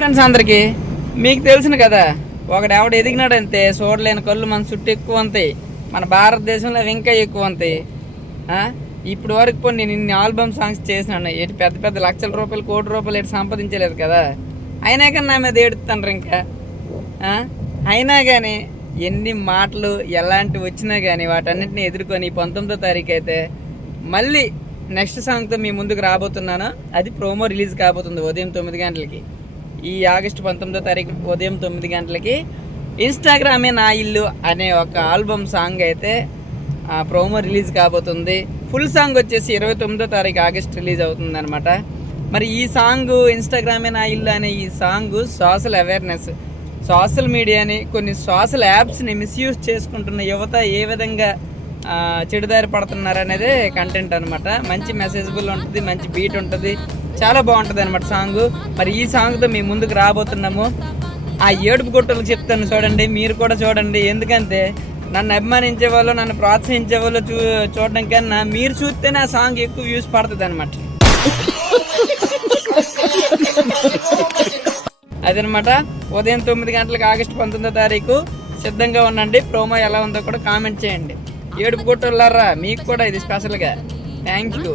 Friends అందరికి మీకు తెలుసును కదా, ఒకడు ఎవడు ఎదిగినాడంతే చూడలేని కళ్ళు మన చుట్టూ ఎక్కువ ఉంటాయి. మన భారతదేశంలో అవి ఇంకా ఎక్కువ ఉంటాయి. ఇప్పుడు వరకు పోయి నేను ఇన్ని ఆల్బమ్ సాంగ్స్ చేసినాను, ఎటు పెద్ద పెద్ద లక్షల రూపాయలు కోటి రూపాయలు ఎటు సంపాదించలేదు కదా. అయినా కానీ నా మీద ఏడుతున్నారు ఇంకా. అయినా కానీ ఎన్ని మాటలు ఎలాంటివి వచ్చినా కానీ వాటన్నిటిని ఎదుర్కొని 19వ తారీఖు అయితే మళ్ళీ నెక్స్ట్ సాంగ్తో మీ ముందుకు రాబోతున్నాను. అది ప్రోమో రిలీజ్ కాబోతుంది ఉదయం 9 గంటలకి. ఈ ఆగస్టు 19వ తారీఖు ఉదయం 9 గంటలకి ఇన్స్టాగ్రామే నా ఇల్లు అనే ఒక ఆల్బమ్ సాంగ్ అయితే ప్రోమో రిలీజ్ కాబోతుంది. ఫుల్ సాంగ్ వచ్చేసి 29వ తారీఖు ఆగస్ట్ రిలీజ్ అవుతుంది అనమాట. మరి ఈ సాంగ్ ఇన్స్టాగ్రామే నా ఇల్లు అనే ఈ సాంగ్ సోషల్ అవేర్నెస్, సోషల్ మీడియాని కొన్ని సోషల్ యాప్స్ని మిస్యూజ్ చేసుకుంటున్న యువత ఏ విధంగా చెడుదారి పడుతున్నారు అనేది కంటెంట్ అనమాట. మంచి మెసేజబుల్ ఉంటుంది, మంచి బీట్ ఉంటుంది, చాలా బాగుంటుంది అనమాట సాంగ్. మరి ఈ సాంగ్తో మీ ముందుకు రాబోతున్నాము. ఆ ఏడుపు గుట్టలు చెప్తాను చూడండి, మీరు కూడా చూడండి. ఎందుకంటే నన్ను అభిమానించే వాళ్ళు, నన్ను ప్రోత్సహించే వాళ్ళు చూడడం కన్నా మీరు చూస్తేనే ఆ సాంగ్ ఎక్కువ వ్యూస్ పడుతుంది అనమాట. అదనమాట. ఉదయం 9 గంటలకు ఆగస్టు 19వ తారీఖు సిద్ధంగా ఉండండి. ప్రోమో ఎలా ఉందో కూడా కామెంట్ చేయండి. ఏడుపు గుట్టలారా, మీకు కూడా ఇది స్పెషల్గా థ్యాంక్ యూ.